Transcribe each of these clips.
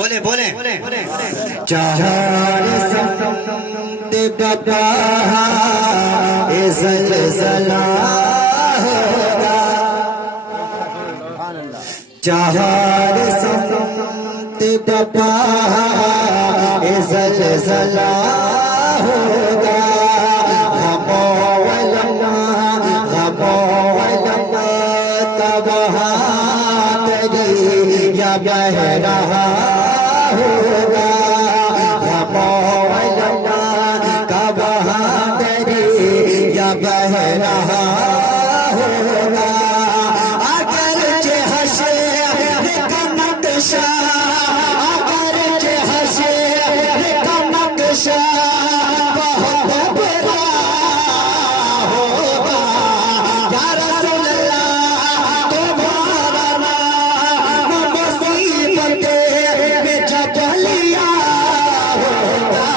بولے چہار سمت بپا زلزلہ ہوگا چہار سمت بپا زلزلہ ہوگا یا بہ رہا ہوگا کا وہاں تری یا بہ رہا ہوگا اگرچہ حشر کا نقشہ اگرچہ حشر کا نقشہ بہت بڑا ہوگا یا رسول اللہ تمہارا نام مصیبت میں جگلیا ہوگا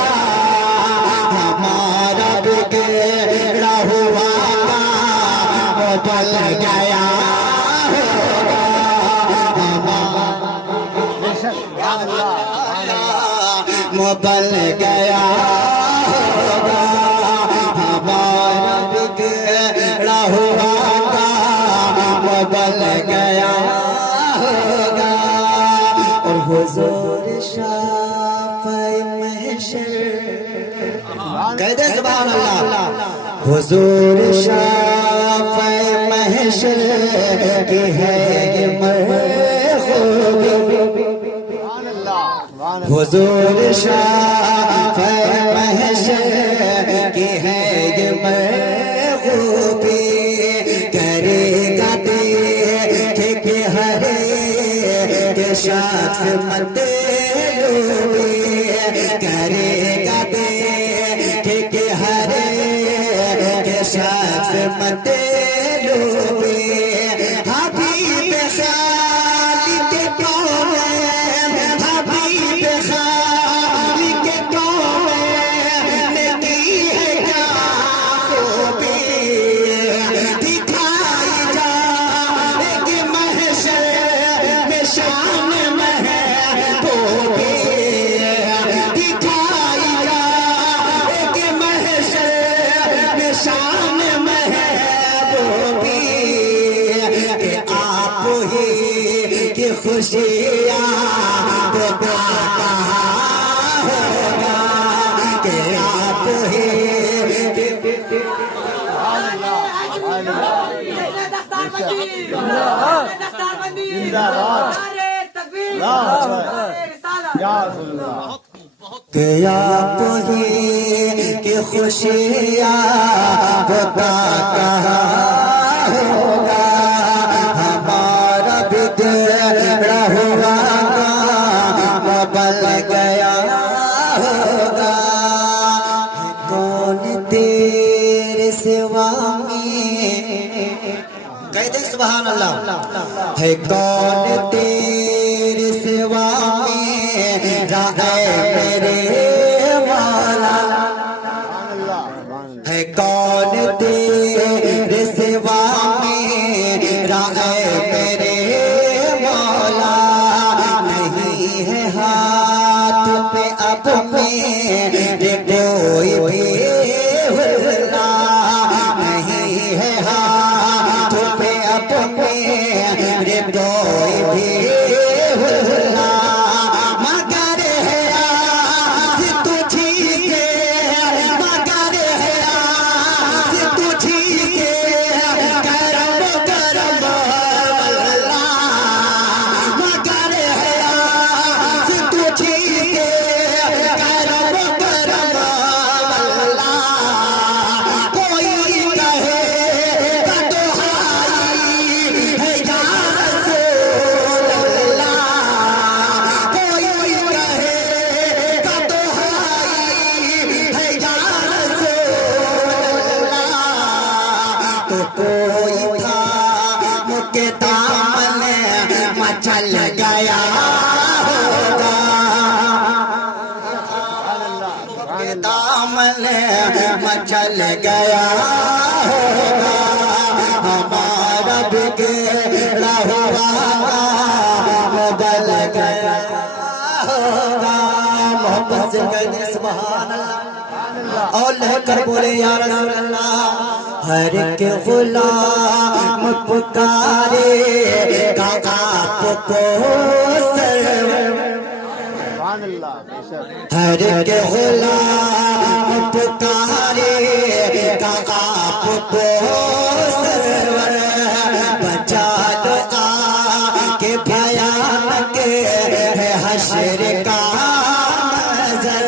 ہمارا بگڑا ہوا بدل گیا بدل گیا ہوگا ہمارا بگڑا ہوا بدل گیا ہوگا اور حضور شافع محشر کہہ دے سبحان اللہ حضور شافع محشر کی ہے یہ مرخوبی حضور شافع محشر کی ہے یہ مرخوبی کرے گا دیکھ کے ہر ایک شخص مطلوبی کرے گا دیکھ کے ہر ایک شخص مطلوبی حبیب خالق کون حبیب خالق کون کی ہے کیا خوبی دکھائی جائے گی محشر میں شان محبوبی دکھائی جائے گی محشر میں شان محبوبی کہ آپ ہی کی خوشیاں بتا ہوگا کہ آپ ہی کہ آپ ہی کی خوشیاں بتاتا ہوگا ہمارا بگڑا ہوا بدل گیا ہوگا کون تیرے سوا میں کہہ دے سبحان اللہ ہے کون تیرے سوا میرا اے میرے مولا ہے کون تیرے سوا میرا اے میرے مولا نہیں ہے ہاتھ پہ اب میرے کوئی بھی حولا نہیں ہے ہاتھ پہ اب میرے کوئی بھی حولا مگر ہے آس تجھی سے مگر ہے آس تجھی سے کرم کرم اللہ مگر ہے آس تجھی سے کرم کرم اللہ کوئی کہے گا دہائی ہے یا رسول اللہ کوئی کہے گا دہائی ہے یا رسول اللہ تو کوئی تھا کے دامن مچل گیا ہوگا کے دامن مچل گیا ہوگا ہمارا بگڑا ہوا بدل گیا سے کہتے ہیں سبحان اللہ اور لہ کر بولے یا رسول اللہ ہر ایک غلام پکارے گا آپ کو ہر ایک غلام پکارے گا آپ کو سرور بچا دو آ کے بھیانک ہے حشر کا منظر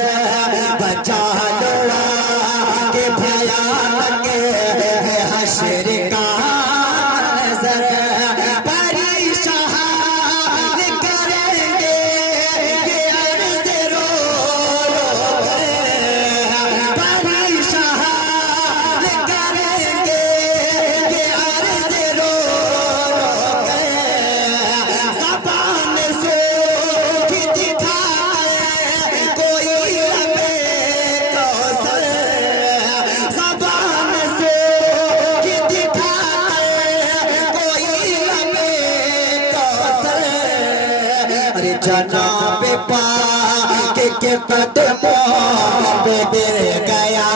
بچا دو آ کے بھیانک ہے حشر کا منظر بڑی شہاد کریں گے یہ عرض رو رو کر بڑی شہاد کریں گے یہ عرض رو رو کر زبان سوکھ دکھائے کوئی لبے کوثر زبان سوکھ دکھائے کوئی لبے کوثر ارے جناب پاک کے قدموں پہ دل گیا